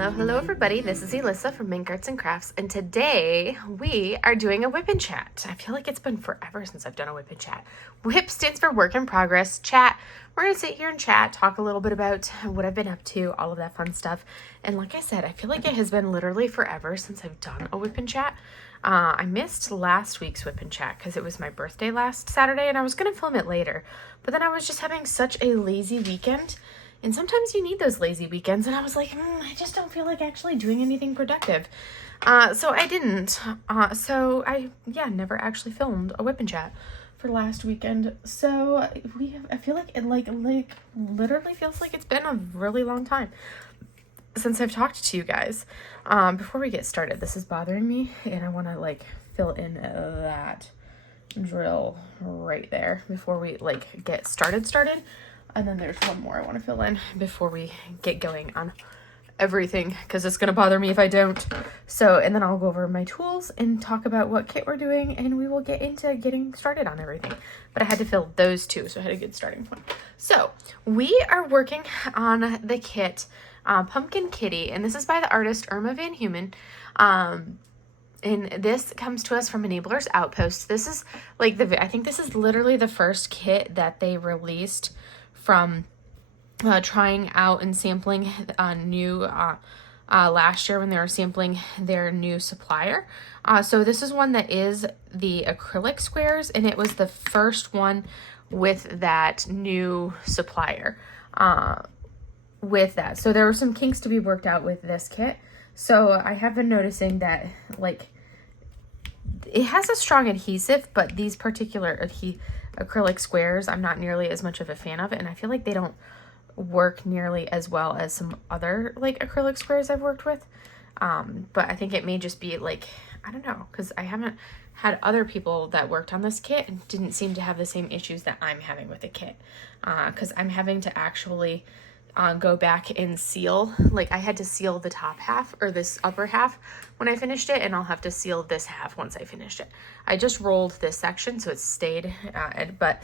Hello everybody, this is Elissa from Mink Arts and Crafts, and today we are doing a WIP and chat. I feel like it's been forever since I've done a WIP and chat. WIP stands for work in progress. Chat, we're going to sit here and chat, talk a little bit about what I've been up to, all of that fun stuff. And like I said, I feel like it has been literally forever since I've done a WIP and chat. I missed last week's WIP and chat because it was my birthday last Saturday and I was going to film it later. But then I was just having such a lazy weekend. And sometimes you need those lazy weekends. And I was like, I just don't feel like actually doing anything productive. So I didn't. So I never actually filmed a WIP and chat for last weekend. So I feel like it like literally feels like it's been a really long time since I've talked to you guys. Before we get started, this is bothering me. And I want to like fill in that drill right there before we like get started. And then there's one more I want to fill in before we get going on everything, because it's going to bother me if I don't. So, and then I'll go over my tools and talk about what kit we're doing, and we will get into getting started on everything. But I had to fill those two, so I had a good starting point. So, we are working on the kit Pumpkin Kitty, and this is by the artist Irma Van Humen. And this comes to us from Enabler's Outpost. This is like I think this is literally the first kit that they released from trying out and sampling new last year when they were sampling their new supplier. So this is one that is the acrylic squares, and it was the first one with that new supplier with that. So there were some kinks to be worked out with this kit. So I have been noticing that like it has a strong adhesive, but these particular acrylic squares I'm not nearly as much of a fan of, and I feel like they don't work nearly as well as some other like acrylic squares I've worked with. But I think it may just be like, I don't know, because I haven't had other people that worked on this kit and didn't seem to have the same issues that I'm having with the kit, because I'm having to actually go back and seal. Like I had to seal the top half or this upper half when I finished it, and I'll have to seal this half once I finished it. I just rolled this section so it stayed, but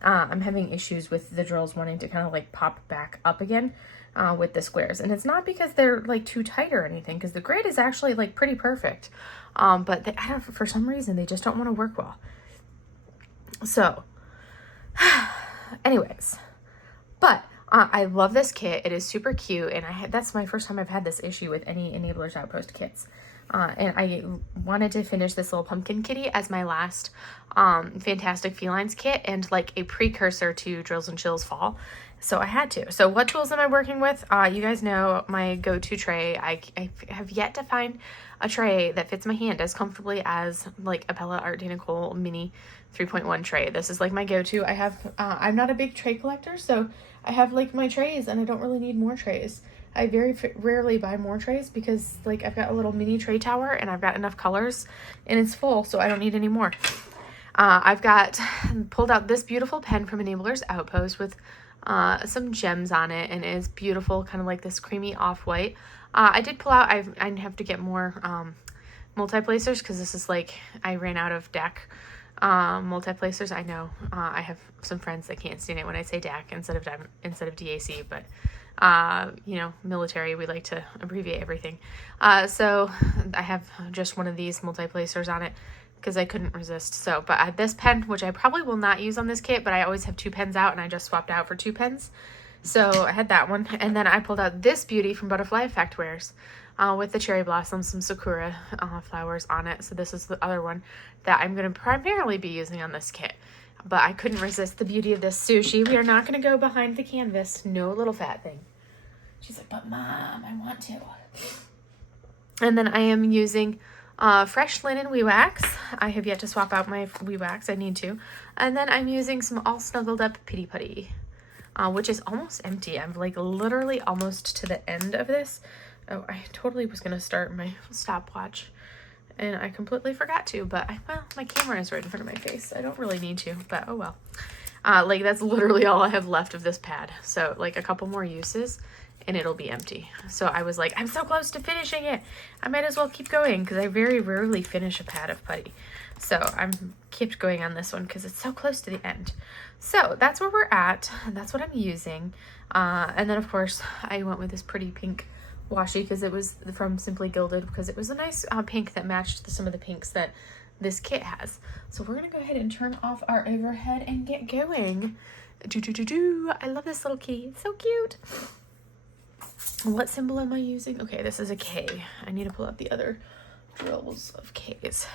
I'm having issues with the drills wanting to kind of like pop back up again with the squares, and it's not because they're like too tight or anything, because the grade is actually like pretty perfect, but I don't, for some reason they just don't want to work well. So anyways, but I love this kit. It is super cute, and that's my first time I've had this issue with any Enabler's Outpost kits. And I wanted to finish this little Pumpkin Kitty as my last Fantastic Felines kit and like a precursor to Drills and Chills Fall. So I had to. So what tools am I working with? You guys know my go-to tray. I have yet to find a tray that fits my hand as comfortably as like a Bella Art Nicole Mini 3.1 tray. This is like my go-to. I have, I'm not a big tray collector, so I have like my trays and I don't really need more trays. I very rarely buy more trays because like I've got a little mini tray tower and I've got enough colors and it's full, so I don't need any more. I've pulled out this beautiful pen from Enabler's Outpost with some gems on it, and it is beautiful, kind of like this creamy off-white. I did pull out, I have to get more multi-placers because this is like, I ran out of DAC multi-placers. I know I have some friends that can't stand it when I say DAC instead of DAC, but you know, military, we like to abbreviate everything. So I have just one of these multi-placers on it because I couldn't resist. So, but this pen, which I probably will not use on this kit, but I always have two pens out and I just swapped out for two pens. So I had that one. And then I pulled out this beauty from Butterfly Effect Wares with the cherry blossoms, some sakura flowers on it. So this is the other one that I'm going to primarily be using on this kit. But I couldn't resist the beauty of this sushi. We are not going to go behind the canvas. No little fat thing. She's like, but Mom, I want to. And then I am using fresh linen WIP wax. I have yet to swap out my WIP wax. I need to. And then I'm using some all snuggled up pity putty, which is almost empty. I'm like literally almost to the end of this. Oh, I totally was going to start my stopwatch and I completely forgot to, but well, my camera is right in front of my face. I don't really need to, but oh well. Like that's literally all I have left of this pad. So like a couple more uses and it'll be empty. So I was like, I'm so close to finishing it. I might as well keep going because I very rarely finish a pad of putty. So I'm kept going on this one because it's so close to the end. So that's where we're at. That's what I'm using. And then of course I went with this pretty pink washi because it was from Simply Gilded, because it was a nice pink that matched some of the pinks that this kit has. So we're gonna go ahead and turn off our overhead and get going. I love this little key. It's so cute. What symbol am I using? Okay, this is a K. I need to pull out the other drills of Ks.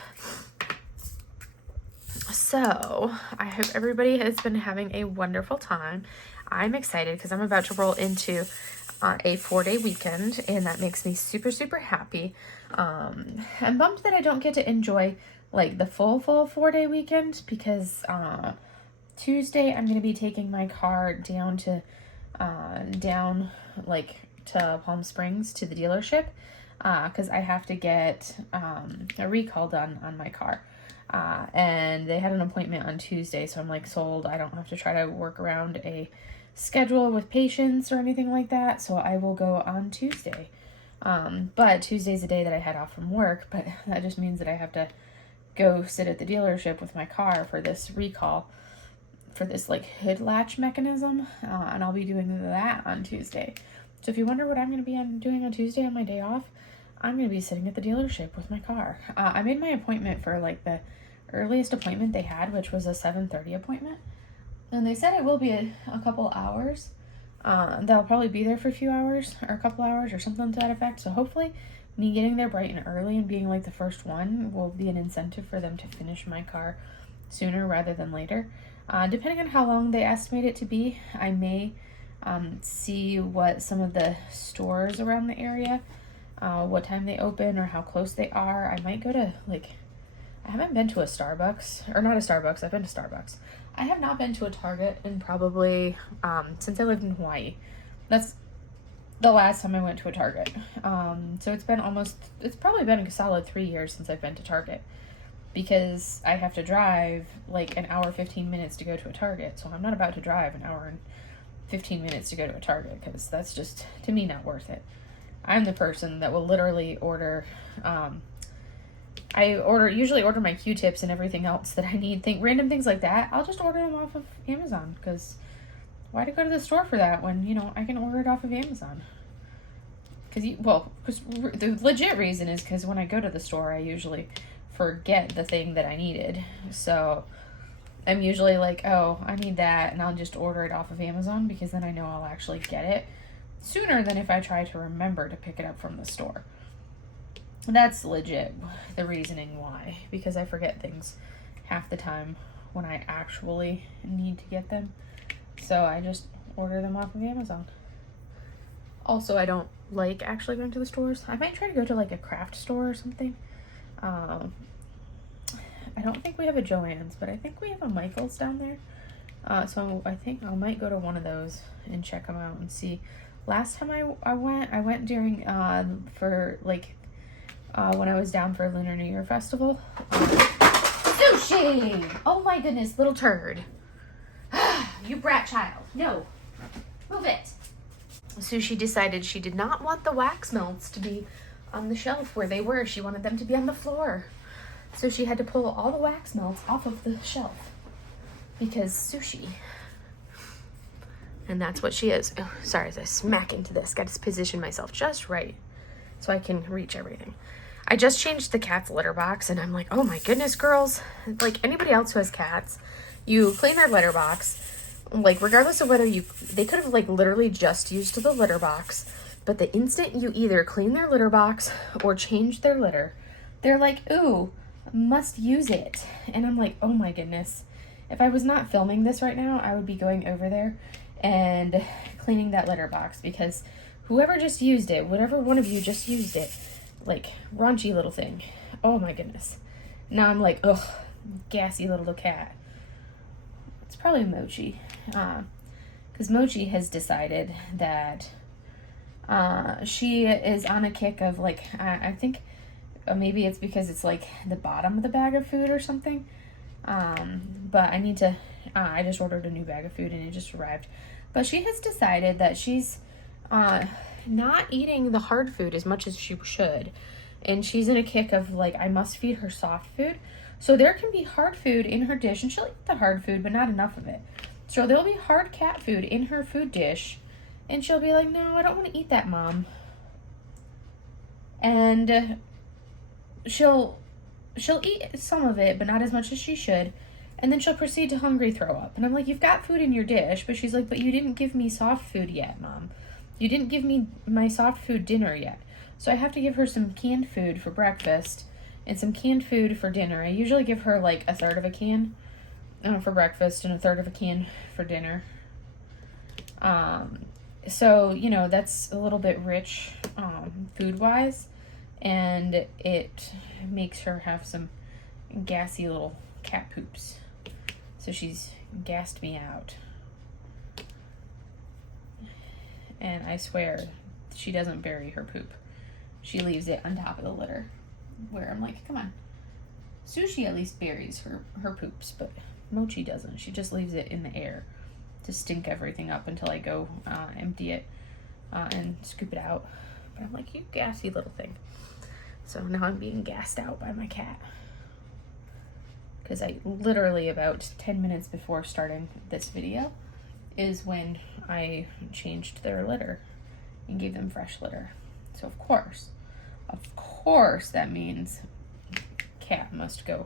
So I hope everybody has been having a wonderful time. I'm excited because I'm about to roll into a 4-day weekend, and that makes me super, super happy. I'm bummed that I don't get to enjoy like the full 4-day weekend, because Tuesday I'm going to be taking my car down to Palm Springs to the dealership, because I have to get a recall done on my car. And they had an appointment on Tuesday, so I'm like sold. I don't have to try to work around a schedule with patients or anything like that, so I will go on Tuesday. But Tuesday's the day that I head off from work, but that just means that I have to go sit at the dealership with my car for this recall for this like hood latch mechanism, and I'll be doing that on Tuesday. So if you wonder what I'm going to be doing on Tuesday on my day off, I'm going to be sitting at the dealership with my car. I made my appointment for like the earliest appointment they had, which was a 7:30 appointment. And they said it will be a couple hours. They'll probably be there for a few hours or a couple hours or something to that effect. So hopefully me getting there bright and early and being like the first one will be an incentive for them to finish my car sooner rather than later. Depending on how long they estimate it to be, I may see what some of the stores around the area, what time they open or how close they are. I might go to I haven't been to a Starbucks, or not a Starbucks, I've been to Starbucks. I have not been to a Target in probably, since I lived in Hawaii. That's the last time I went to a Target. So it's probably been a solid 3 years since I've been to Target, because I have to drive like an hour, 15 minutes to go to a Target. So I'm not about to drive an hour and 15 minutes to go to a Target, because that's just, to me, not worth it. I'm the person that will literally order, usually order my Q-tips and everything else that I need, random things like that. I'll just order them off of Amazon, because why to go to the store for that when, I can order it off of Amazon? Because the legit reason is because when I go to the store, I usually forget the thing that I needed. So I'm usually like, oh, I need that, and I'll just order it off of Amazon, because then I know I'll actually get it sooner than if I try to remember to pick it up from the store. That's legit the reasoning why, because I forget things half the time when I actually need to get them. So I just order them off of Amazon. Also, I don't like actually going to the stores. I might try to go to like a craft store or something. I don't think we have a Joann's, but I think we have a Michael's down there. So I think I might go to one of those and check them out and see. Last time I went during when I was down for Lunar New Year Festival. Sushi! Oh my goodness, little turd. You brat child. No. Move it. Sushi decided she did not want the wax melts to be on the shelf where they were. She wanted them to be on the floor. So she had to pull all the wax melts off of the shelf, because Sushi. And that's what she is. Oh, sorry, as I smack into this. Got to position myself just right so I can reach everything. I just changed the cat's litter box, and I'm like, oh my goodness, girls. Like anybody else who has cats, you clean their litter box. Like regardless of whether they could have like literally just used the litter box, but the instant you either clean their litter box or change their litter, they're like, ooh, must use it. And I'm like, oh my goodness. If I was not filming this right now, I would be going over there and cleaning that litter box, because whoever just used it, whatever one of you just used it, like raunchy little thing. Oh my goodness. Now I'm like, ugh, gassy little cat. It's probably Mochi. Because Mochi has decided that she is on a kick of like, I think maybe it's because it's like the bottom of the bag of food or something. But I need to, I just ordered a new bag of food and it just arrived. But she has decided that she's not eating the hard food as much as she should. And she's in a kick of like, I must feed her soft food. So there can be hard food in her dish, and she'll eat the hard food, but not enough of it. So there'll be hard cat food in her food dish, and she'll be like, no, I don't want to eat that, Mom. and she'll eat some of it, but not as much as she should. And then she'll proceed to hungry throw up. And I'm like, you've got food in your dish. But she's like, but you didn't give me soft food yet, Mom. You didn't give me my soft food dinner yet. So I have to give her some canned food for breakfast and some canned food for dinner. I usually give her like a third of a can for breakfast and a third of a can for dinner. So, you know, that's a little bit rich food-wise. And it makes her have some gassy little cat poops. So she's gassed me out. And I swear, she doesn't bury her poop. She leaves it on top of the litter. Where I'm like, come on. Sushi at least buries her poops, but Mochi doesn't. She just leaves it in the air to stink everything up until I go empty it and scoop it out. But I'm like, you gassy little thing. So now I'm being gassed out by my cat. Because I literally, about 10 minutes before starting this video, is when I changed their litter and gave them fresh litter. So of course that means cat must go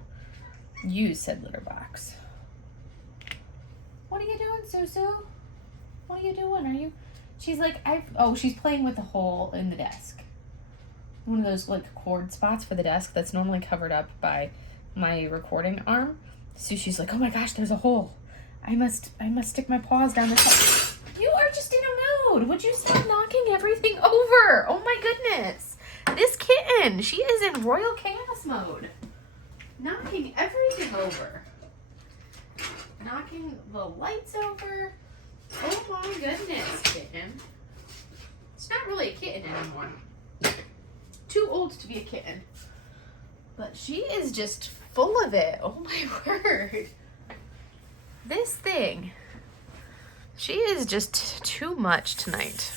use said litter box. What are you doing, Soosoo? What are you doing? She's like, she's playing with the hole in the desk. One of those like cord spots for the desk that's normally covered up by my recording arm. So she's like, oh my gosh, there's a hole. I must stick my paws down this hole. You are just in a mood. Would you stop knocking everything over? Oh my goodness. This kitten, she is in royal chaos mode. Knocking everything over. Knocking the lights over. Oh my goodness, kitten. It's not really a kitten anymore. Too old to be a kitten. But she is just full of it. Oh my word. This thing. She is just too much tonight.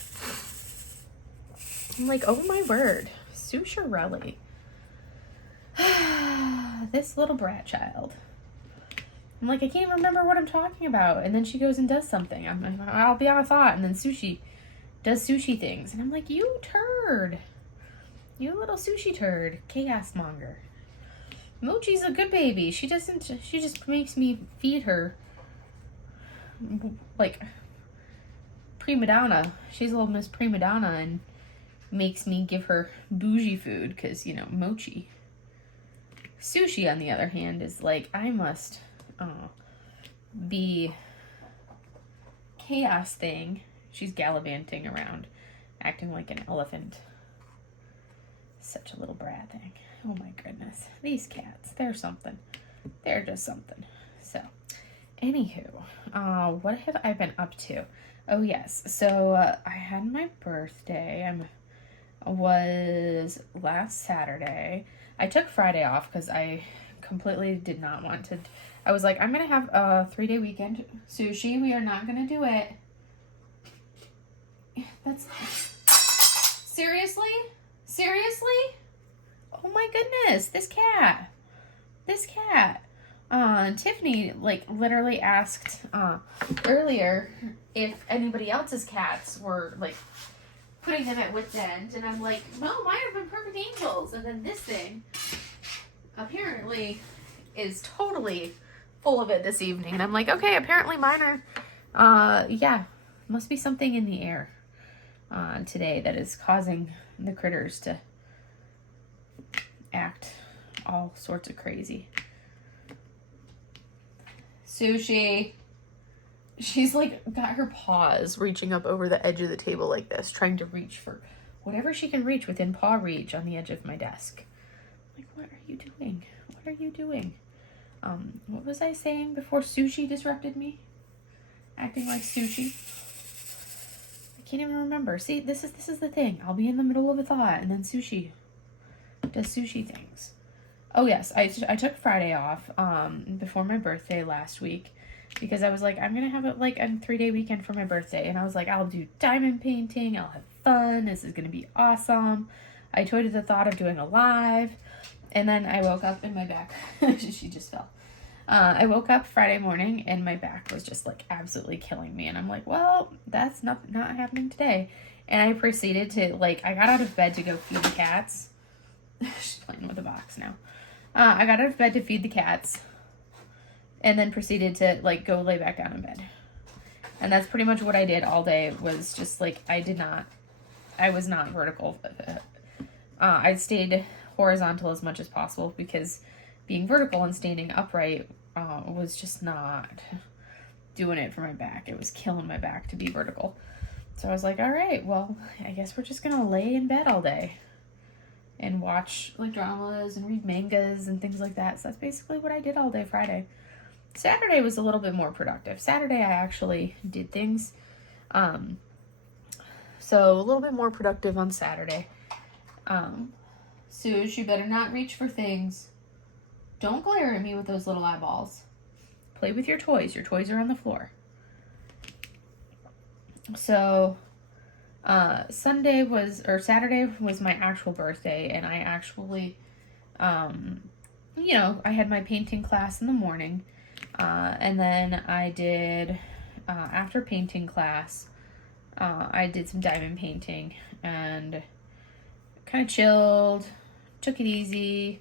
I'm like, oh my word. Susharelli. This little brat child. I'm like, I can't remember what I'm talking about. And then she goes and does something. I'll be on a thought. And then Sushi does sushi things. And I'm like, you turd. You little sushi turd. Chaos monger. Mochi's a good baby. She just makes me feed her like prima donna. She's a little Miss Prima Donna and makes me give her bougie food because, you know, Mochi. Sushi, on the other hand, is like, I must be chaos thing. She's gallivanting around, acting like an elephant. Such a little brat thing. Oh my goodness. These cats, they're something. They're just something. So, anywho, what have I been up to? Oh yes, so I had my birthday. Was last Saturday. I took Friday off because I completely did not want to. I was like, I'm gonna have a 3-day weekend. Sushi, we are not gonna do it. That's seriously? Oh my goodness, this cat. Tiffany like literally asked earlier if anybody else's cats were like putting them at wit's end, and I'm like, no, mine have been perfect angels. And then this thing apparently is totally full of it this evening. And I'm like, okay, apparently mine are, yeah, must be something in the air today that is causing the critters to act all sorts of crazy. Sushi. She's like got her paws reaching up over the edge of the table like this, trying to reach for whatever she can reach within paw reach on the edge of my desk. Like, what are you doing? What was I saying before Sushi disrupted me? Acting like Sushi. I can't even remember. See, this is the thing. I'll be in the middle of a thought, and then Sushi does Sushi things. Oh yes, I took Friday off before my birthday last week. Because I was like, I'm going to have a 3-day weekend for my birthday. And I was like, I'll do diamond painting. I'll have fun. This is going to be awesome. I toyed with the thought of doing a live. And then I woke up and my back, she just fell. I woke up Friday morning and my back was just like absolutely killing me. And I'm like, well, that's not happening today. And I proceeded to, like, I got out of bed to go feed the cats. She's playing with the box now. I got out of bed to feed the cats and then proceeded to, like, go lay back down in bed. And that's pretty much what I did all day, was just, like, I was not vertical. I stayed horizontal as much as possible because being vertical and standing upright was just not doing it for my back. It was killing my back to be vertical. So I was like, all right, well, I guess we're just going to lay in bed all day and watch, like, dramas and read mangas and things like that. So that's basically what I did all day Friday. Saturday was a little bit more productive. Saturday I actually did things. So a little bit more productive on Saturday. Suze, you better not reach for things. Don't glare at me with those little eyeballs. Play with your toys. Your toys are on the floor. So, Saturday was my actual birthday, and I actually, I had my painting class in the morning, and then I did, after painting class, I did some diamond painting, and kind of chilled, took it easy,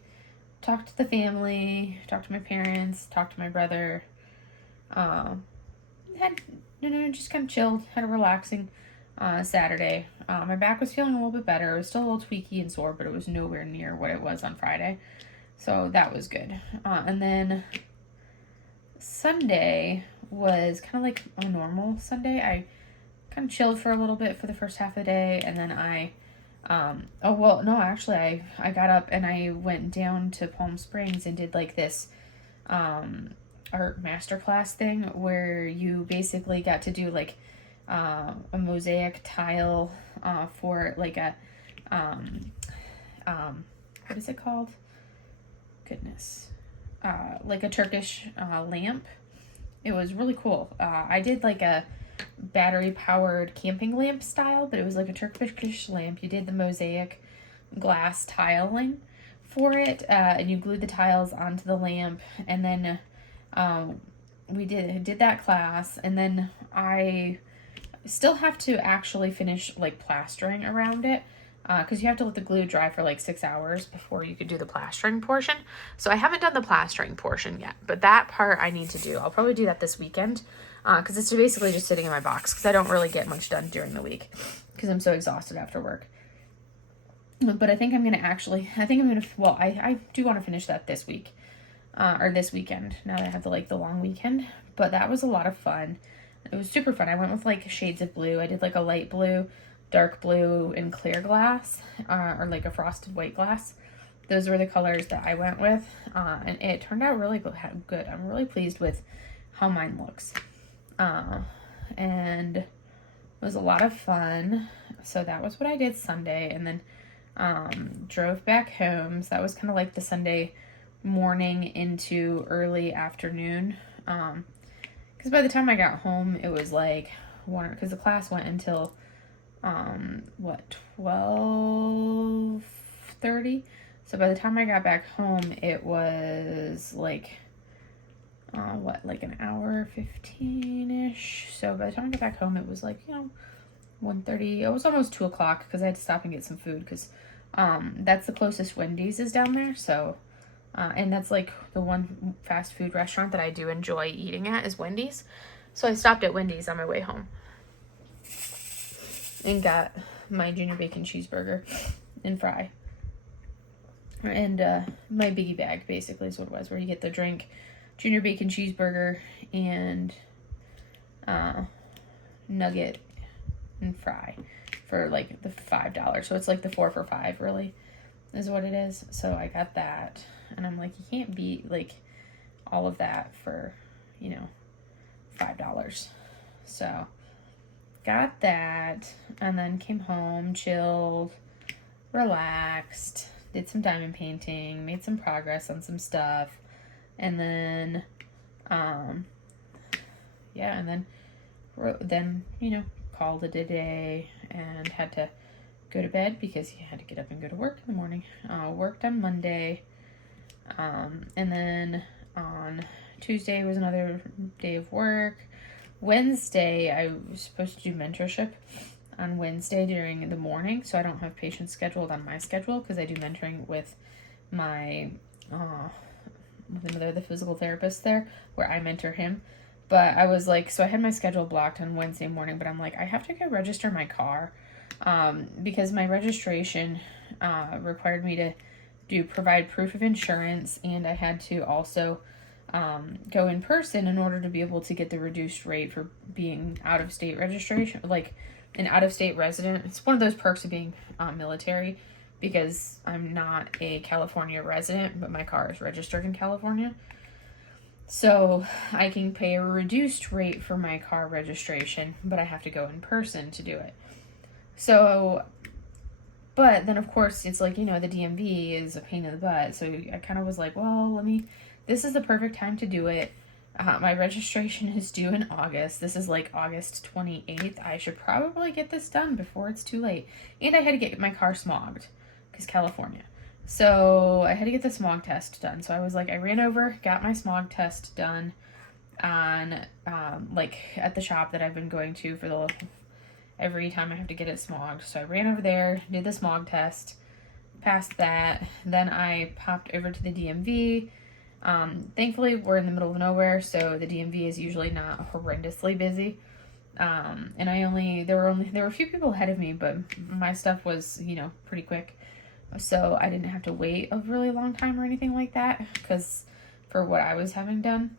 talked to the family, talked to my parents, talked to my brother, just kind of chilled, had a relaxing Saturday. My back was feeling a little bit better. It was still a little tweaky and sore, but it was nowhere near what it was on Friday. So that was good. And then Sunday was kind of like a normal Sunday. I kind of chilled for a little bit for the first half of the day, and then I got up and I went down to Palm Springs and did like this art masterclass thing where you basically got to do like a mosaic tile for like a what is it called? Goodness. Like a Turkish lamp. It was really cool. I did like a battery powered camping lamp style, but it was like a Turkish lamp. You did the mosaic glass tiling for it, and you glued the tiles onto the lamp, and then we did that class, and then I still have to actually finish like plastering around it, because you have to let the glue dry for like 6 hours before you could do the plastering portion. So I haven't done the plastering portion yet, but that part I need to do. I'll probably do that this weekend, because it's basically just sitting in my box, because I don't really get much done during the week because I'm so exhausted after work. But I think I'm going to I do want to finish that this week, or this weekend, now that I have the long weekend. But that was a lot of fun. It was super fun. I went with like shades of blue. I did like a light blue, dark blue, and clear glass, or like a frosted white glass. Those were the colors that I went with, and it turned out really good. I'm really pleased with how mine looks. And it was a lot of fun. So that was what I did Sunday, and then drove back home. So that was kind of like the Sunday morning into early afternoon. Because by the time I got home, it was like because the class went until 12:30. So by the time I got back home, it was like like an hour 15-ish. So by the time I got back home, it was like 1:30. It was almost 2 o'clock because I had to stop and get some food, because that's the closest Wendy's is down there. So and that's like the one fast food restaurant that I do enjoy eating at is Wendy's. So I stopped at Wendy's on my way home and got my junior bacon cheeseburger and fry. And my biggie bag basically is what it was, where you get the drink, junior bacon cheeseburger, and nugget and fry for like the $5. So it's like the 4 for $5 really is what it is. So I got that, and I'm like, you can't beat like all of that for $5. So got that, and then came home, chilled, relaxed, did some diamond painting, made some progress on some stuff, and then called it a day and had to go to bed because you had to get up and go to work in the morning. Worked on Monday, and then on Tuesday was another day of work. Wednesday I was supposed to do mentorship on Wednesday during the morning, so I don't have patients scheduled on my schedule because I do mentoring with my the physical therapist there, where I mentor him. But I was like, so I had my schedule blocked on Wednesday morning, but I'm like, I have to go register my car because my registration required me to provide proof of insurance, and I had to also go in person in order to be able to get the reduced rate for being out of state registration, like an out of state resident. It's one of those perks of being military, because I'm not a California resident, but my car is registered in California. So I can pay a reduced rate for my car registration, but I have to go in person to do it. So, but then of course it's like, you know, the DMV is a pain in the butt. So I kind of was like, well, this is the perfect time to do it. My registration is due in August. This is like August 28th. I should probably get this done before it's too late. And I had to get my car smogged, because California. So I had to get the smog test done. So I was like, I ran over, got my smog test done on, like at the shop that I've been going to for every time I have to get it smogged. So I ran over there, did the smog test, passed that. Then I popped over to the DMV. Thankfully, we're in the middle of nowhere, so the DMV is usually not horrendously busy. And there were a few people ahead of me, but my stuff was, you know, pretty quick. So I didn't have to wait a really long time or anything like that, because for what I was having done,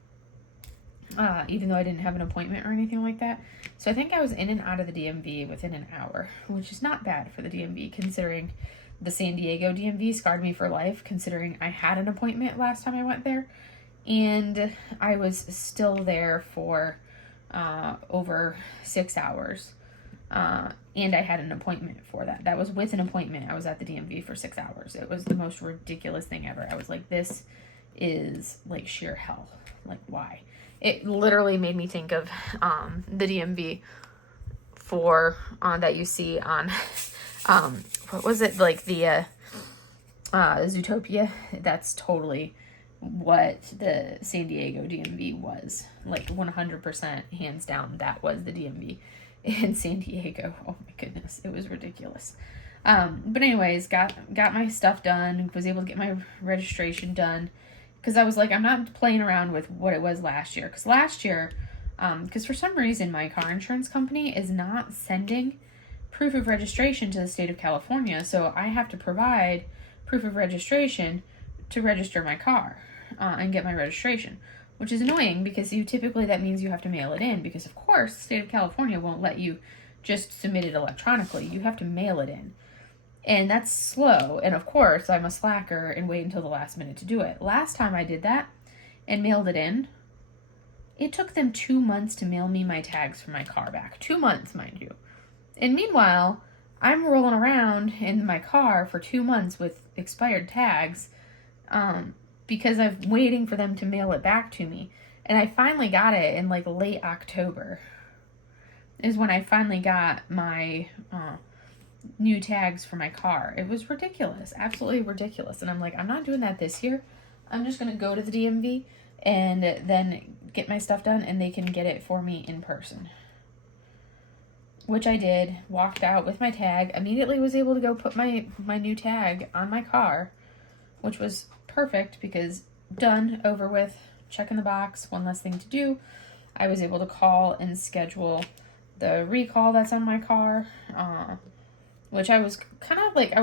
even though I didn't have an appointment or anything like that. So I think I was in and out of the DMV within an hour, which is not bad for the DMV, considering the San Diego DMV scarred me for life, considering I had an appointment last time I went there, and I was still there for over 6 hours. And I had an appointment for that. That was with an appointment. I was at the DMV for 6 hours. It was the most ridiculous thing ever. I was like, this is like sheer hell. Like, why? It literally made me think of the DMV for that you see on what was it, like the Zootopia? That's totally what the San Diego DMV was. Like 100% hands down, that was the DMV in San Diego. Oh my goodness, it was ridiculous. But anyways, got my stuff done, was able to get my registration done, because I was like, I'm not playing around with what it was last year. Because last year, because for some reason my car insurance company is not sending proof of registration to the state of California, so I have to provide proof of registration to register my car and get my registration, which is annoying, because that means you have to mail it in, because of course the state of California won't let you just submit it electronically. You have to mail it in, and that's slow. And of course I'm a slacker and wait until the last minute to do it. Last time I did that and mailed it in, it took them 2 months to mail me my tags for my car back. 2 months, mind you. And meanwhile, I'm rolling around in my car for 2 months with expired tags because I'm waiting for them to mail it back to me. And I finally got it in like late October is when I finally got my new tags for my car. It was ridiculous, absolutely ridiculous. And I'm like, I'm not doing that this year. I'm just going to go to the DMV and then get my stuff done, and they can get it for me in person. Which I did, walked out with my tag, immediately was able to go put my new tag on my car, which was perfect, because done, over with, check in the box, one less thing to do. I was able to call and schedule the recall that's on my car, which I was kind of like,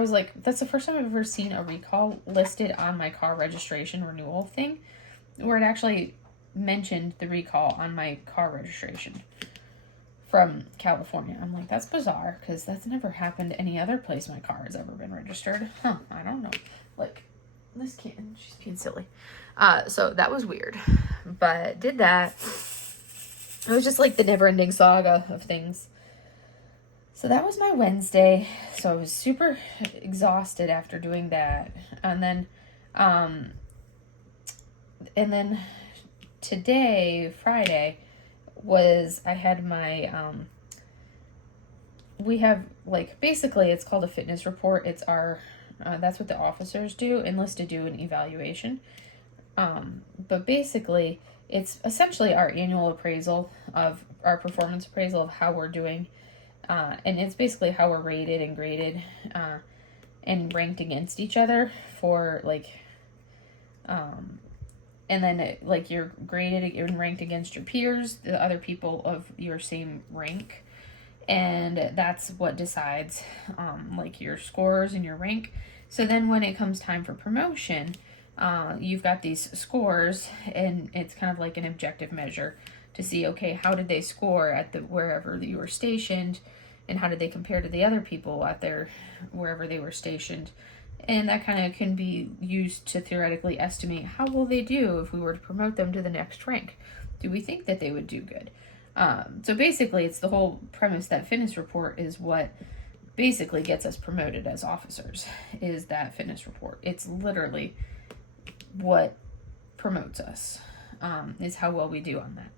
that's the first time I've ever seen a recall listed on my car registration renewal thing, where it actually mentioned the recall on my car registration from California. I'm like, that's bizarre, because that's never happened any other place my car has ever been registered. I don't know. Like, this kitten, she's being silly. So that was weird. But did that. It was just like the never-ending saga of things. So that was my Wednesday. So I was super exhausted after doing that. And then today, Friday, I had my, we have, like, basically it's called a fitness report. It's our, that's what the officers do, enlisted do an evaluation. But basically it's essentially our annual appraisal of our performance appraisal of how we're doing And it's basically how we're rated and graded and ranked against each other for like, and then like you're graded and ranked against your peers, the other people of your same rank. And that's what decides like your scores and your rank. So then when it comes time for promotion, you've got these scores, and it's kind of like an objective measure to see, okay, how did they score at the wherever you were stationed, and how did they compare to the other people at their wherever they were stationed. And that kind of can be used to theoretically estimate how will they do if we were to promote them to the next rank. Do we think that they would do good? So basically, it's the whole premise that fitness report is what basically gets us promoted as officers, is that fitness report. It's literally what promotes us, is how well we do on that.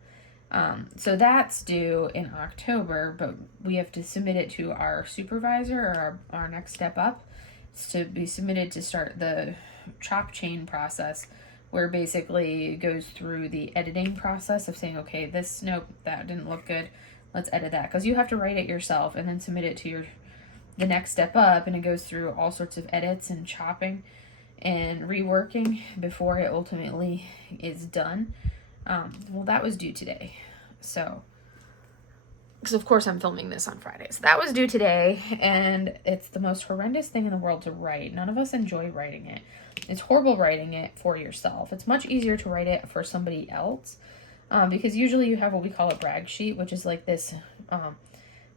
So that's due in October, but we have to submit it to our supervisor, or our next step up. It's to be submitted to start the chop chain process, where basically it goes through the editing process of saying, okay, this, nope, that didn't look good, let's edit that. Because you have to write it yourself and then submit it to the next step up, and it goes through all sorts of edits and chopping and reworking before it ultimately is done. Well, that was due today. So, because of course I'm filming this on Friday. So that was due today, and it's the most horrendous thing in the world to write. None of us enjoy writing it. It's horrible writing it for yourself. It's much easier to write it for somebody else, because usually you have what we call a brag sheet, which is like this,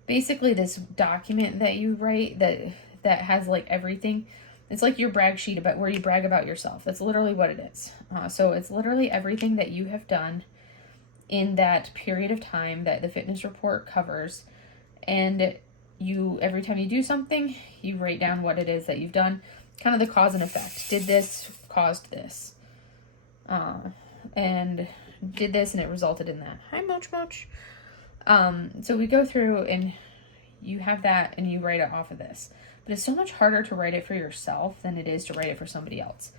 basically this document that you write that has like everything. It's like your brag sheet about where you brag about yourself. That's literally what it is. So it's literally everything that you have done in that period of time that the fitness report covers. And you, every time you do something, you write down what it is that you've done, kind of the cause and effect. Did this, caused this. And did this, and it resulted in that. Hi, Moch Moch. So we go through, and you have that, and you write it off of this. But it's so much harder to write it for yourself than it is to write it for somebody else.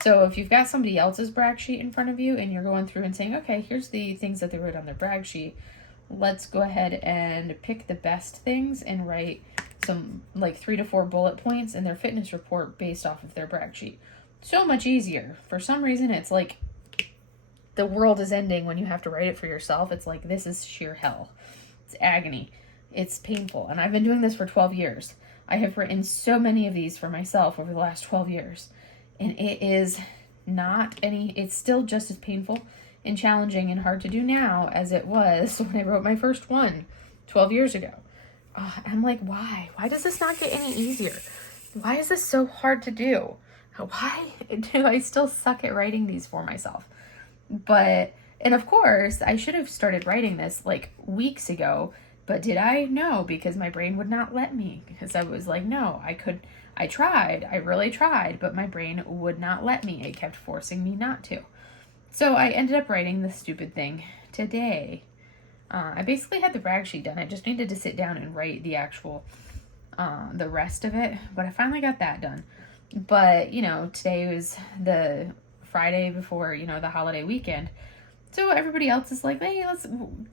So if you've got somebody else's brag sheet in front of you, and you're going through and saying, okay, here's the things that they wrote on their brag sheet, let's go ahead and pick the best things and write some like 3 to 4 bullet points in their fitness report based off of their brag sheet. So much easier. For some reason, it's like the world is ending when you have to write it for yourself. It's like, this is sheer hell. It's agony. It's painful. And I've been doing this for 12 years. I have written so many of these for myself over the last 12 years. And it is not any, it's still just as painful and challenging and hard to do now as it was when I wrote my first one 12 years ago. I'm like, why? Why does this not get any easier? Why is this so hard to do? Why do I still suck at writing these for myself? But, and of course, I should have started writing this like weeks ago, but did I? No, because my brain would not let me. Because I was like, no, I tried, I really tried, but my brain would not let me. It kept forcing me not to. So I ended up writing this stupid thing today. I basically had the brag sheet done. I just needed to sit down and write the actual, the rest of it. But I finally got that done. But, you know, today was the Friday before, you know, the holiday weekend. So everybody else is like, hey,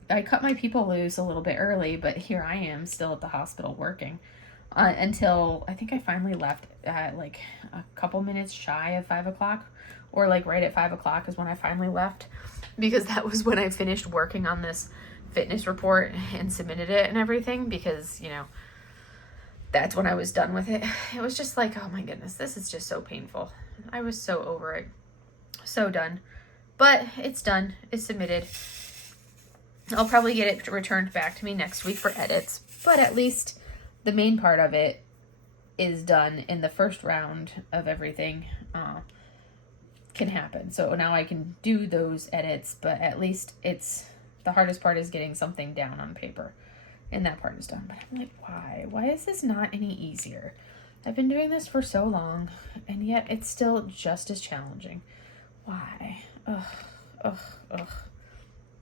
I cut my people loose a little bit early, but here I am still at the hospital working. Until I think I finally left at like a couple minutes shy of 5 o'clock, or like right at 5 o'clock is when I finally left, because that was when I finished working on this fitness report and submitted it and everything, because, you know, that's when I was done with it. It was just like, oh my goodness, this is just so painful. I was so over it. So done. But it's done. It's submitted. I'll probably get it returned back to me next week for edits, but at least the main part of it is done in the first round of everything can happen. So now I can do those edits, but at least it's, the hardest part is getting something down on paper. And that part is done. But I'm like, why? Why is this not any easier? I've been doing this for so long, and yet it's still just as challenging. Why? Ugh.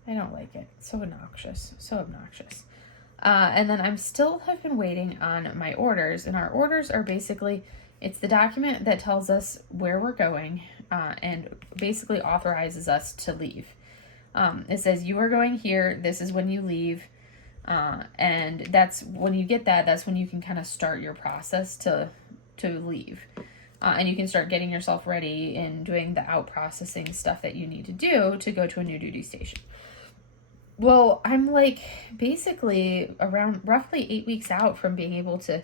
I don't like it. So obnoxious. So obnoxious. And then I'm still have been waiting on my orders, and our orders are basically, it's the document that tells us where we're going, and basically authorizes us to leave. It says you are going here, this is when you leave, And that's when you get that, that's when you can kind of start your process to leave. And you can start getting yourself ready and doing the out processing stuff that you need to do to go to a new duty station. Well, I'm like basically around roughly 8 weeks out from being able to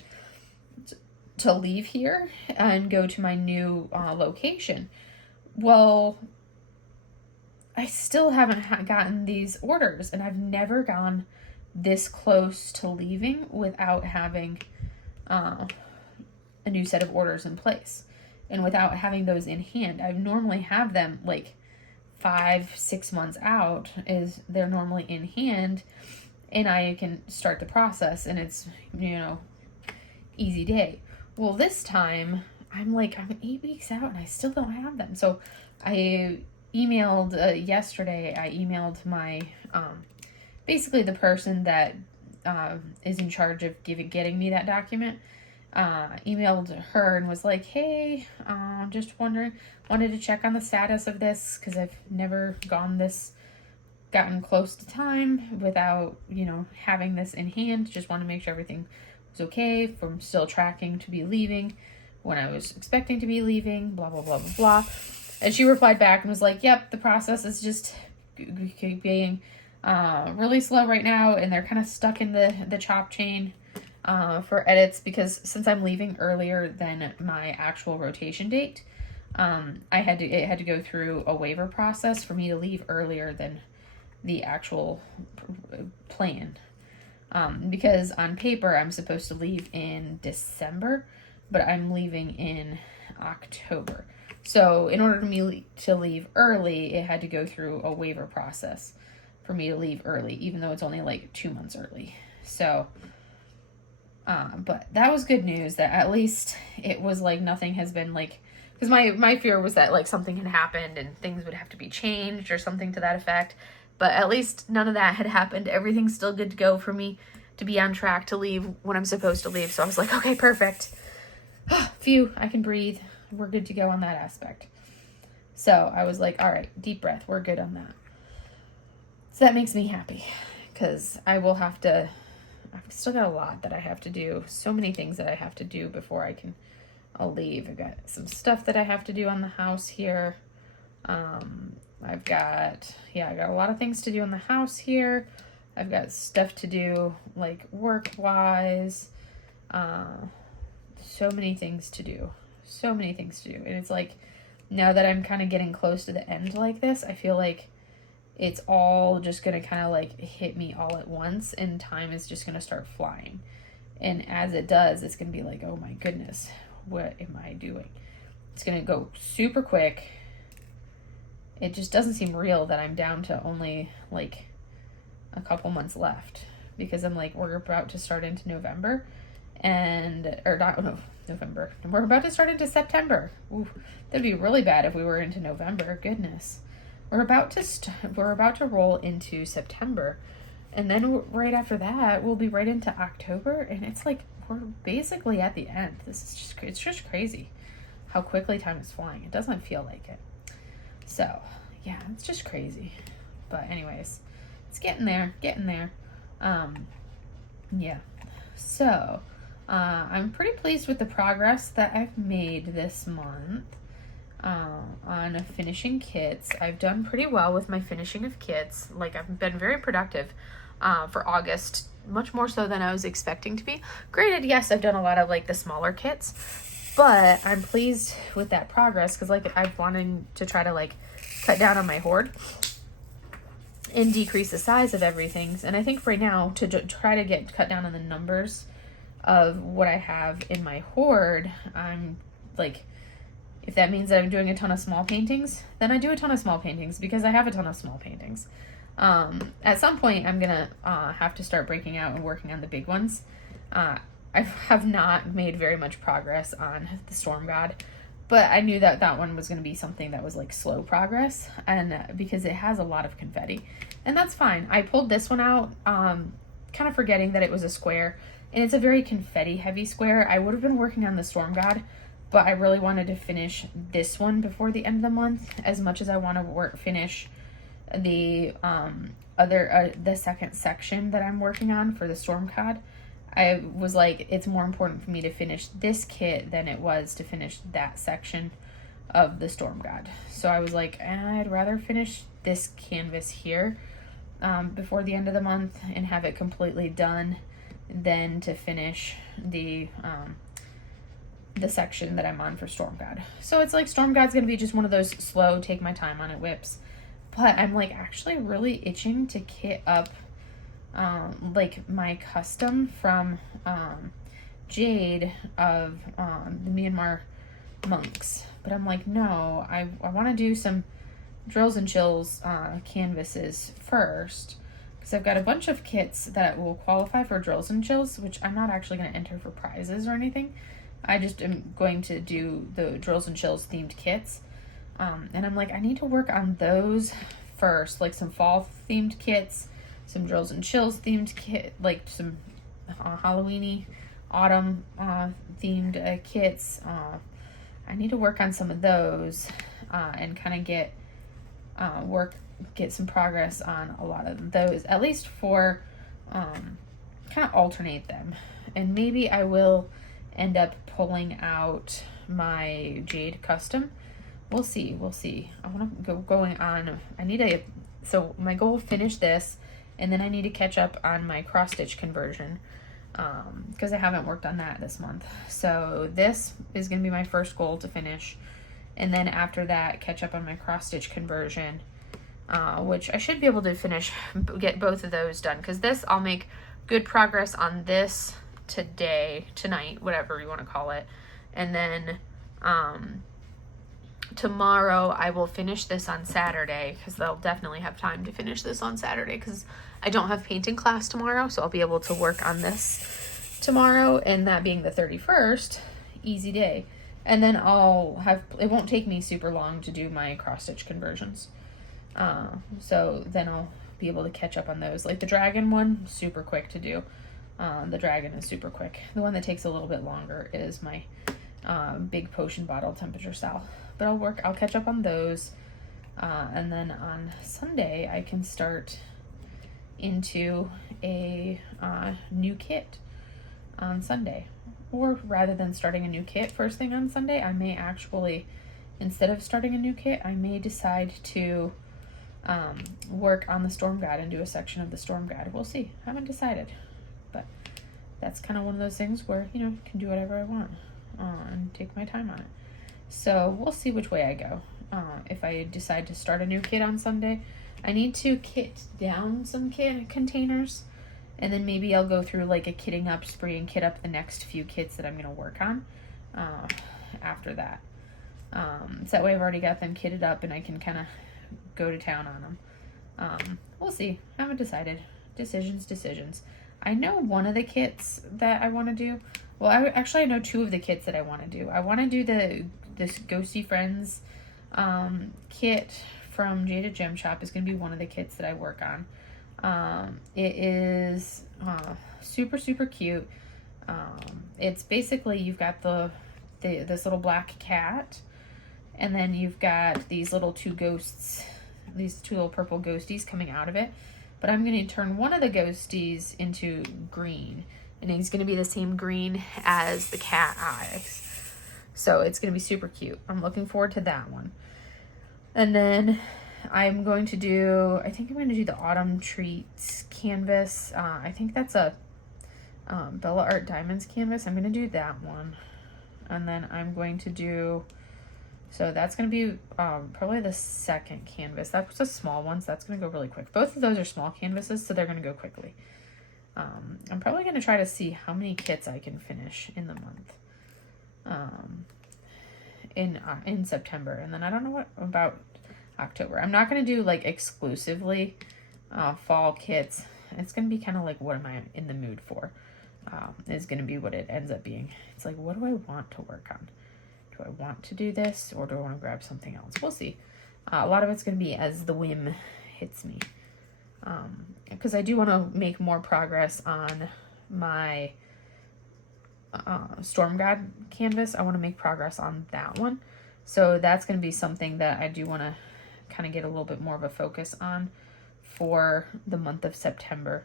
leave here and go to my new location. Well, I still haven't gotten these orders, and I've never gone this close to leaving without having a new set of orders in place and without having those in hand. I normally have them like 5-6 months out, is they're normally in hand, and I can start the process, and it's, easy day. Well, this time I'm 8 weeks out and I still don't have them. So I emailed yesterday. I emailed my basically the person that is in charge of getting me that document. Emailed her and was like, hey, just wanted to check on the status of this because I've never gotten close to time without, having this in hand. Just want to make sure everything was okay from still tracking to be leaving when I was expecting to be leaving, blah, blah, blah, blah, blah. And she replied back and was like, yep, the process is just being really slow right now, and they're kind of stuck in the chop chain for edits because since I'm leaving earlier than my actual rotation date, it had to go through a waiver process for me to leave earlier than the actual plan. Because on paper I'm supposed to leave in December, but I'm leaving in October. So in order for me to leave early, it had to go through a waiver process for me to leave early, even though it's only 2 months early. So, but that was good news that at least it was nothing has been because my fear was that something had happened and things would have to be changed or something to that effect. But at least none of that had happened. Everything's still good to go for me to be on track to leave when I'm supposed to leave. So I was like, okay, perfect. Phew, I can breathe. We're good to go on that aspect. So I was like, all right, deep breath. We're good on that. So that makes me happy because I've still got a lot that I have to do. So many things that I have to do before I'll leave. I've got some stuff that I have to do on the house here. I've got a lot of things to do in the house here. I've got stuff to do work-wise. So many things to do. And it's now that I'm kind of getting close to the end like this, I feel like it's all just going to kind of hit me all at once, and time is just going to start flying. And as it does, it's going to be oh my goodness, what am I doing? It's going to go super quick. It just doesn't seem real that I'm down to only a couple months left, because I'm we're about to start into November November. We're about to start into September. Ooh, that'd be really bad if we were into November. Goodness. We're about to roll into September, and then right after that we'll be right into October, and it's we're basically at the end. It's just crazy how quickly time is flying. It doesn't feel like it. So, yeah, it's just crazy. But anyways, it's getting there. Yeah. So, I'm pretty pleased with the progress that I've made this month on finishing kits. I've done pretty well with my finishing of kits. I've been very productive for August, much more so than I was expecting to be. Granted, yes, I've done a lot of the smaller kits, but I'm pleased with that progress because I've wanted to try to cut down on my hoard and decrease the size of everything. And I think right now to try to cut down on the numbers of what I have in my hoard, I'm if that means that I'm doing a ton of small paintings, then I do a ton of small paintings because I have a ton of small paintings. At some point I'm gonna have to start breaking out and working on the big ones. I have not made very much progress on the Storm God, but I knew that one was going to be something that was slow progress, and because it has a lot of confetti, and that's fine. I pulled this one out kind of forgetting that it was a square, and it's a very confetti heavy square. I would have been working on the Storm God, but I really wanted to finish this one before the end of the month, as much as I want to finish the the second section that I'm working on for the Storm Cod, I was like, it's more important for me to finish this kit than it was to finish that section of the Storm God. So I was like, I'd rather finish this canvas here before the end of the month and have it completely done than to finish the section that I'm on for Storm God. So it's like Storm God's gonna be just one of those slow, take my time on it WIPs. But I'm like actually really itching to kit up like my custom from Jade of the Myanmar monks. But I'm like, no, I want to do some Drills and Chills canvases first, because I've got a bunch of kits that will qualify for Drills and Chills, which I'm not actually going to enter for prizes or anything. I just am going to do the Drills and Chills themed kits. And I'm like, I need to work on those first, like some fall themed kits, some Drills and Chills themed kit, like some Halloweeny autumn themed kits. I need to work on some of those and kind of get some progress on a lot of those, at least for kind of alternate them. And maybe I will end up pulling out my Jade custom. We'll see. I want to going on. So my goal, finish this, and then I need to catch up on my cross stitch conversion because I haven't worked on that this month. So this is going to be my first goal to finish, and then after that, catch up on my cross stitch conversion, which I should be able to get both of those done, because this, I'll make good progress on this tonight, whatever you want to call it, and then tomorrow I will finish this on Saturday, because they'll definitely have time to finish this on Saturday, because I don't have painting class tomorrow, so I'll be able to work on this tomorrow, and that being the 31st, easy day. And then it won't take me super long to do my cross stitch conversions. So then I'll be able to catch up on those. Like the dragon one, super quick to do. The dragon is super quick. The one that takes a little bit longer is my big potion bottle temperature style. But I'll catch up on those. And then on Sunday, I can start into a new kit on Sunday. Or rather than starting a new kit first thing on Sunday, I may actually, instead of starting a new kit, I may decide to work on the Storm God and do a section of the Storm God. We'll see. I haven't decided. But that's kind of one of those things where, I can do whatever I want and take my time on it. So we'll see which way I go. If I decide to start a new kit on Sunday, I need to kit down some containers, and then maybe I'll go through like a kitting up spree and kit up the next few kits that I'm going to work on after that. So that way I've already got them kitted up and I can kind of go to town on them. We'll see. I haven't decided. Decisions. I know one of the kits that I want to do. Well, I know two of the kits that I want to do. I want to do this Ghosty Friends kit from Jada Gem Shop. Is going to be one of the kits that I work on. It is super, super cute. It's basically, you've got this little black cat, and then you've got these little two ghosts, these two little purple ghosties coming out of it. But I'm going to turn one of the ghosties into green, and he's going to be the same green as the cat eyes. So it's going to be super cute. I'm looking forward to that one. And then I'm going to do, the Autumn Treats canvas. I think that's a Bella Art Diamonds canvas. I'm going to do that one. And then I'm going to do, so that's going to be probably the second canvas. That's a small one, so that's going to go really quick. Both of those are small canvases, so they're going to go quickly. I'm probably going to try to see how many kits I can finish in the month. In September. And then I don't know what about October. I'm not going to do like exclusively fall kits. It's going to be kind of like, what am I in the mood for? Is going to be what it ends up being. It's like, what do I want to work on? Do I want to do this, or do I want to grab something else? We'll see. A lot of it's going to be as the whim hits me. Because I do want to make more progress on my Storm God canvas. I want to make progress on that one. So that's going to be something that I do want to kind of get a little bit more of a focus on for the month of September,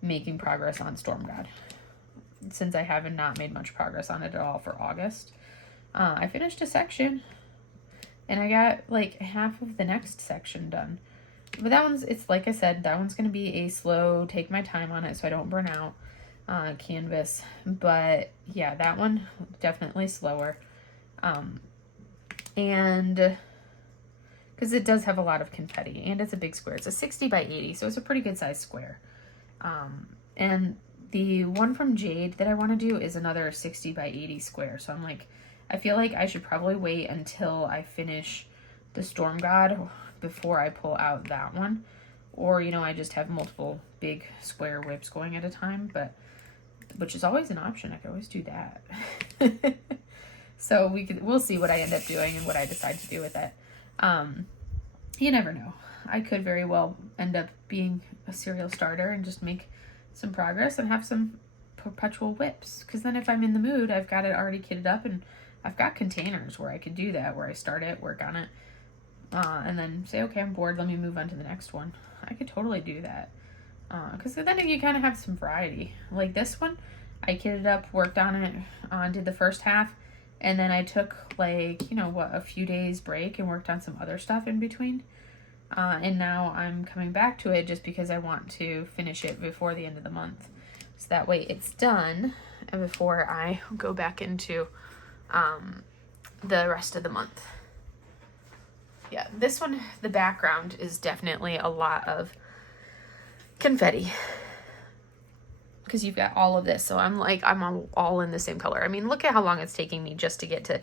making progress on Storm God. Since I haven't not made much progress on it at all for August. I finished a section and I got like half of the next section done. But that one's, it's like I said, that one's going to be a slow, take my time on it so I don't burn out canvas. But yeah, that one definitely slower. And because it does have a lot of confetti and it's a big square. It's a 60 by 80, so it's a pretty good size square. And the one from Jade that I want to do is another 60 by 80 square. So I'm like, I feel like I should probably wait until I finish the Storm God before I pull out that one. Or, you know, I just have multiple big square WIPs going at a time, but which is always an option. I could always do that. So we'll see what I end up doing and what I decide to do with it. You never know. I could very well end up being a serial starter and just make some progress and have some perpetual WIPs. Because then if I'm in the mood, I've got it already kitted up and I've got containers where I could do that, where I start it, work on it, and then say, okay, I'm bored, let me move on to the next one. I could totally do that. Because then you kind of have some variety. Like this one, I kitted up, worked on it, did the first half, and then I took like, you know, what, a few days break and worked on some other stuff in between. And now I'm coming back to it just because I want to finish it before the end of the month. So that way it's done and before I go back into the rest of the month. Yeah, this one, the background is definitely a lot of confetti. Because you've got all of this. So I'm like, I'm all in the same color. I mean, look at how long it's taking me just to get to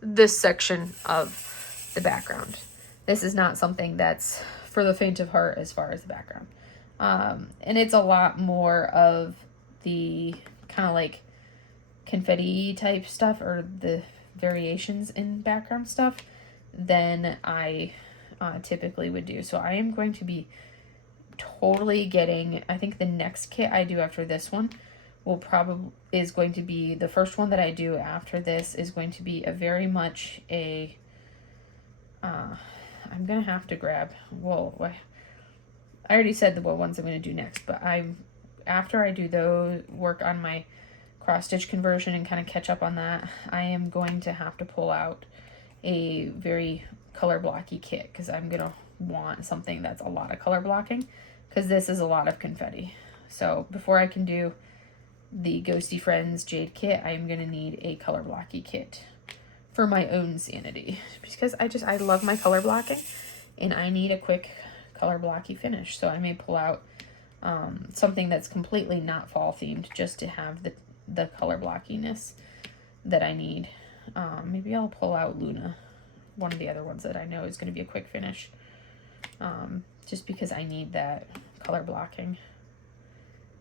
this section of the background. This is not something that's for the faint of heart as far as the background. And it's a lot more of the kind of like confetti type stuff or the variations in background stuff than I typically would do. So I am going to be totally getting, I think the next kit I do after this one is going to be, the first one that I do after this is going to be a very much a, I'm going to have to grab, well, I already said the ones I'm going to do next, but after I do those, work on my cross stitch conversion and kind of catch up on that, I am going to have to pull out a very color blocky kit because I'm going to want something that's a lot of color blocking because this is a lot of confetti. So before I can do the Ghosty Friends Jade kit, I'm going to need a color blocky kit for my own sanity because I love my color blocking and I need a quick color blocky finish. So I may pull out something that's completely not fall themed just to have the color blockiness that I need. Maybe I'll pull out Luna, one of the other ones that I know is going to be a quick finish, just because I need that color blocking,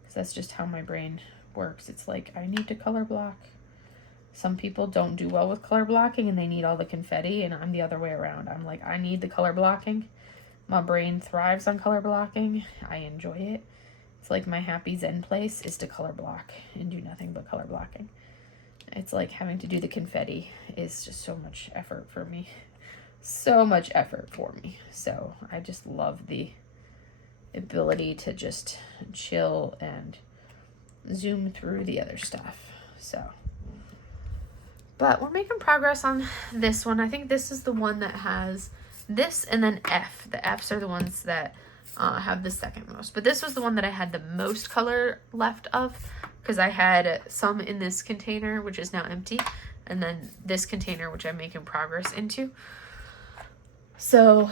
because that's just how my brain works. It's like I need to color block. Some people don't do well with color blocking and they need all the confetti, and I'm the other way around. I'm like, I need the color blocking. My brain thrives on color blocking. I enjoy it. It's like my happy zen place is to color block and do nothing but color blocking. It's like having to do the confetti is just so much effort for me. So much effort for me. So I just love the ability to just chill and zoom through the other stuff. So, but we're making progress on this one. I think this is the one that has this and then F. The Fs are the ones that have the second most. But this was the one that I had the most color left of because I had some in this container, which is now empty, and then this container, which I'm making progress into. So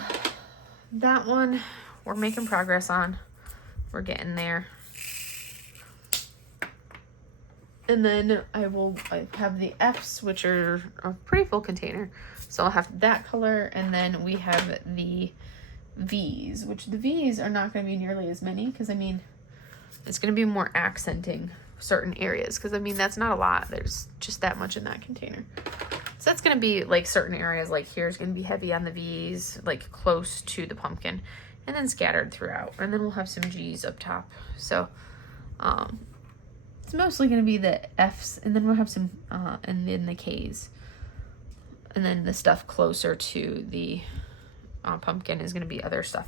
that one we're making progress on. We're getting there. And then I have the Fs, which are a pretty full container. So I'll have that color. And then we have the Vs, which the Vs are not going to be nearly as many. Because, I mean, it's going to be more accenting certain areas. Because, I mean, that's not a lot. There's just that much in that container. So that's going to be, like, certain areas. Like, here's going to be heavy on the Vs, like, close to the pumpkin. And then scattered throughout. And then we'll have some Gs up top. So, it's mostly going to be the Fs, and then we'll have some, and then the Ks. And then the stuff closer to the pumpkin is going to be other stuff.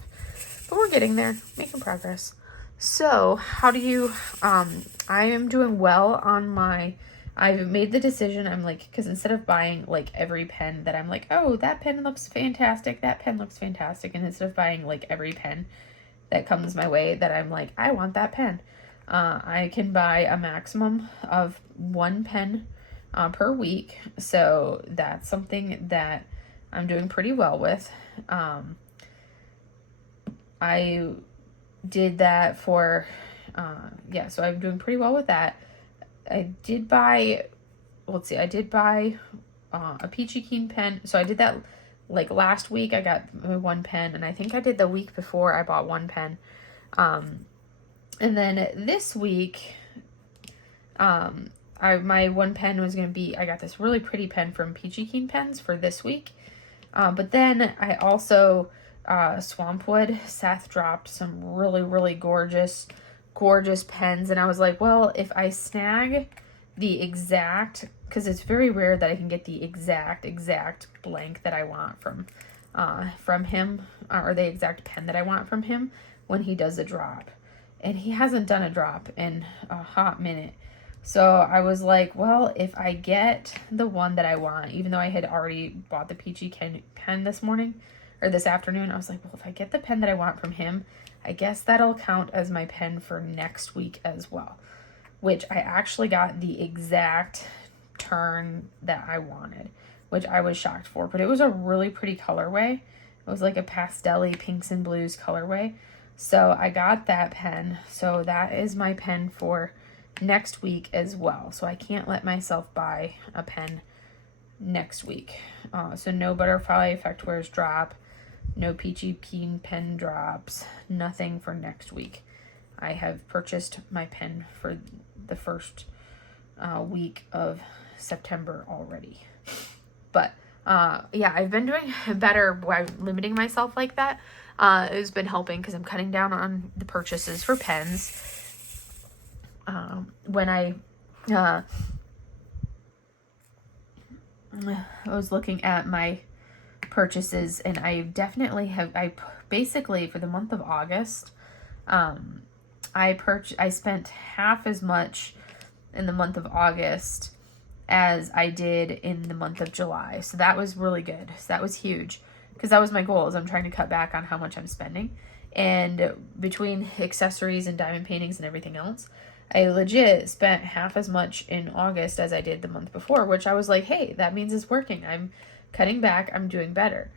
But we're getting there, making progress. So how do you, I am doing well on my, I've made the decision, I'm like, because instead of buying like every pen that I'm like, oh, that pen looks fantastic, that pen looks fantastic, and instead of buying like every pen that comes my way that I'm like, I want that pen, I can buy a maximum of one pen per week. So that's something that I'm doing pretty well with. I did that for, yeah, so I'm doing pretty well with that. I did buy, let's see, I did buy a Peachy Keen pen. So I did that like last week. I got one pen, and I think I did the week before I bought one pen. And then this week, my one pen was going to be, I got this really pretty pen from Peachy Keen Pens for this week. But then I also, Swampwood, Seth dropped some really, really gorgeous pens. And I was like, well, if I snag the exact, because it's very rare that I can get the exact blank that I want from him, or the exact pen that I want from him when he does a drop. And he hasn't done a drop in a hot minute. So I was like, well, if I get the one that I want, even though I had already bought the Peachy pen this morning or this afternoon, I was like, well, if I get the pen that I want from him, I guess that'll count as my pen for next week as well, which I actually got the exact turn that I wanted, which I was shocked for, but it was a really pretty colorway. It was like a pastel-y pinks and blues colorway. So I got that pen. So that is my pen for next week as well. So I can't let myself buy a pen next week. So no Butterfly Effect Wears drop, no Peachy Keen pen drops, nothing for next week. I have purchased my pen for the first week of September already. But yeah, I've been doing better by limiting myself like that. It's been helping because I'm cutting down on the purchases for pens. When I was looking at my purchases, and I definitely have, basically for the month of August, I spent half as much in the month of August as I did in the month of July. So that was really good. So that was huge, because that was my goal, is I'm trying to cut back on how much I'm spending. And between accessories and diamond paintings and everything else, I legit spent half as much in August as I did the month before, which I was like, hey, that means it's working. I'm cutting back. I'm doing better.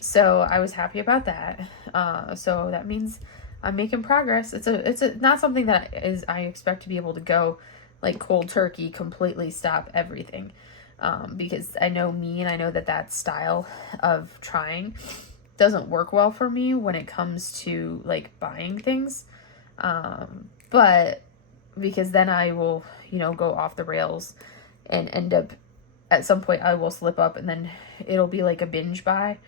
So I was happy about that. So that means I'm making progress. It's not something that I expect to be able to go like cold turkey, completely stop everything. Because I know me, and I know that style of trying doesn't work well for me when it comes to like buying things. But because then I will, go off the rails and end up, at some point I will slip up, and then it'll be like a binge buy.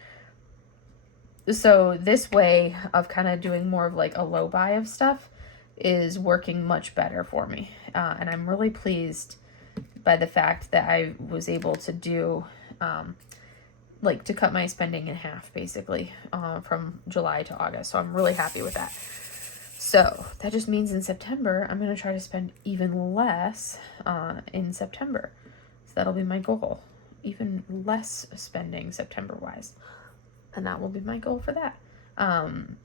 So this way of kind of doing more of like a low buy of stuff is working much better for me. And I'm really pleased by the fact that I was able to do, to cut my spending in half, basically, from July to August. So I'm really happy with that. So that just means in September, I'm going to try to spend even less in September. So that'll be my goal. Even less spending September-wise. And that will be my goal for that. And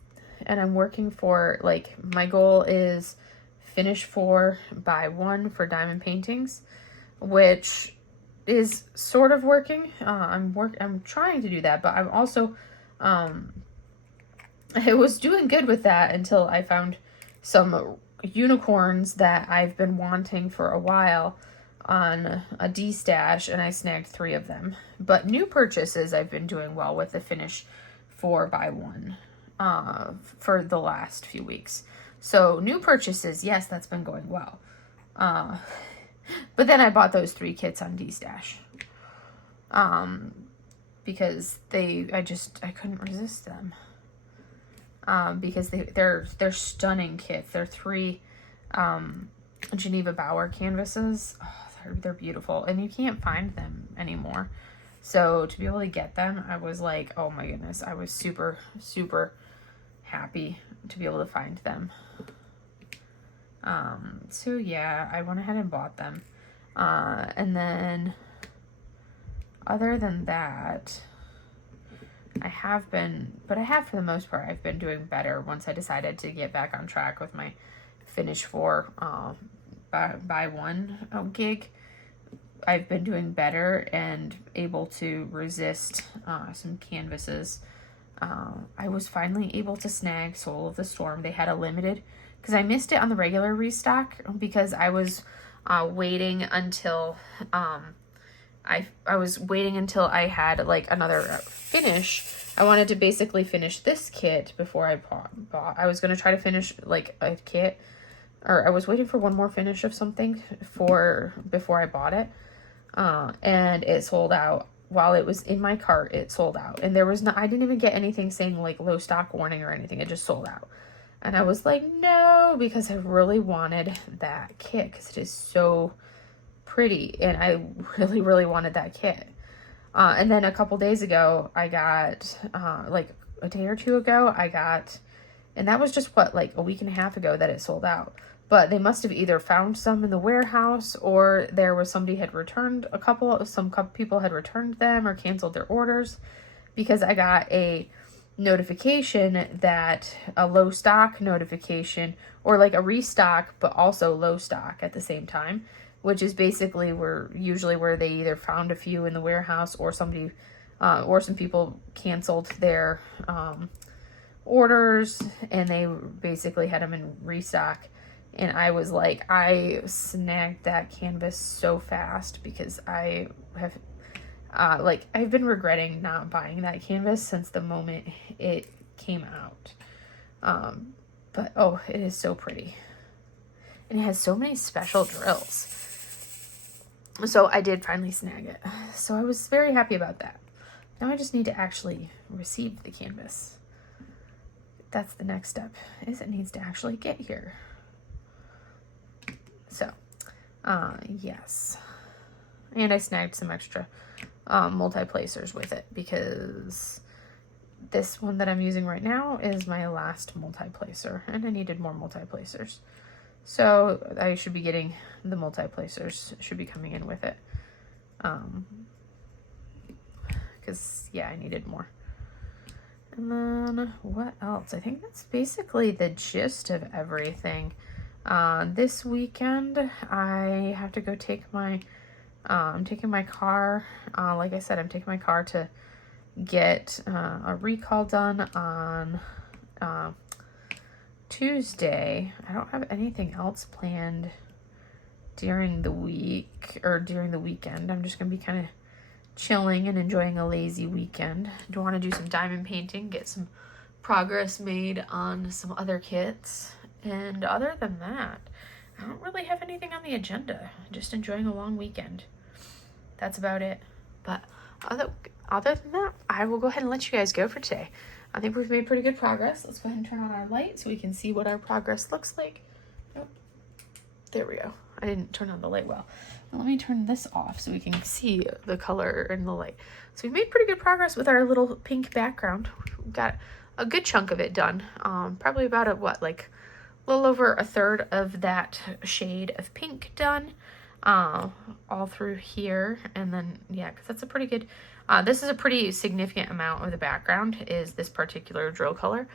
I'm working for, my goal is finish 4, buy 1 for diamond paintings, which is sort of working. I'm trying to do that, but I'm also, I was doing good with that until I found some unicorns that I've been wanting for a while on a D-stash, and I snagged 3 of them. But new purchases, I've been doing well with the finish 4 by 1 for the last few weeks. So new purchases, yes, that's been going well. But then I bought those 3 kits on D-stash. Because I couldn't resist them. Because they're stunning kits. They're 3 Geneva Bower canvases. Oh, they're beautiful, and you can't find them anymore. So to be able to get them, I was like, oh my goodness, I was super, super happy to be able to find them. So yeah, I went ahead and bought them. And then other than that, I have for the most part, I've been doing better once I decided to get back on track with my Finish 4 buy one gig. I've been doing better and able to resist some canvases. I was finally able to snag Soul of the Storm. They had a limited, because I missed it on the regular restock because I was waiting until I was waiting until I had like another finish. I wanted to basically finish this kit before I bought. I was going to try to finish like a kit, or I was waiting for one more finish of something before I bought it. And it sold out. While it was in my cart, it sold out. And I didn't even get anything saying like low stock warning or anything. It just sold out. And I was like, no, because I really wanted that kit because it is so pretty. And I really, really wanted that kit. And then a couple days ago, I got, like a day or two ago, and that was just like a week and a half ago that it sold out. But they must have either found some in the warehouse, or there was somebody had returned some couple people had returned them or canceled their orders, because I got a notification that a low stock notification, or like a restock, but also low stock at the same time, which is basically where they either found a few in the warehouse, or somebody, or some people canceled their orders and they basically had them in restock. And I was like, I snagged that canvas so fast because I have, I've been regretting not buying that canvas since the moment it came out. But, oh, it is so pretty. And it has so many special drills. So I did finally snag it. So I was very happy about that. Now I just need to actually receive the canvas. That's the next step, is it needs to actually get here. So, yes. And I snagged some extra multi-placers with it, because this one that I'm using right now is my last multi-placer, and I needed more multi-placers. So I should be getting the multi-placers, should be coming in with it. Because, yeah, I needed more. And then what else? I think that's basically the gist of everything. This weekend, I have to go take my, I'm taking my car, like I said, I'm taking my car to get a recall done on Tuesday. I don't have anything else planned during the week, or during the weekend. I'm just going to be kind of chilling and enjoying a lazy weekend. Do want to do some diamond painting, get some progress made on some other kits. And other than that, I don't really have anything on the agenda. Just enjoying a long weekend. That's about it. But other than that, I will go ahead and let you guys go for today. I think we've made pretty good progress. Let's go ahead and turn on our light so we can see what our progress looks like. Oh, there we go. I didn't turn on the light well. Now let me turn this off so we can see the color in the light. So we made pretty good progress with our little pink background. We got a good chunk of it done. Probably about a little over a third of that shade of pink done, all through here. And then, yeah, because that's a pretty good, this is a pretty significant amount of the background, is this particular drill color.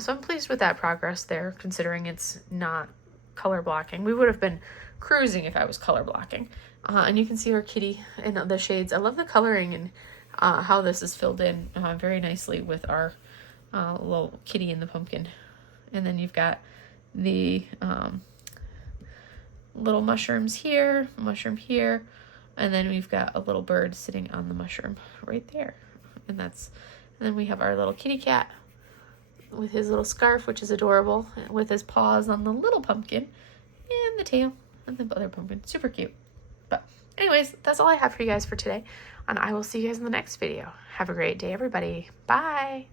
So I'm pleased with that progress there, considering it's not color blocking. We would have been cruising if I was color blocking. And you can see our kitty in the shades. I love the coloring and how this is filled in very nicely with our little kitty in the pumpkin. And then you've got the little mushrooms here, mushroom here, and then we've got a little bird sitting on the mushroom right there. And then we have our little kitty cat with his little scarf, which is adorable, with his paws on the little pumpkin, and the tail and the other pumpkin. Super cute. But anyways, that's all I have for you guys for today, and I will see you guys in the next video. Have a great day, everybody. Bye.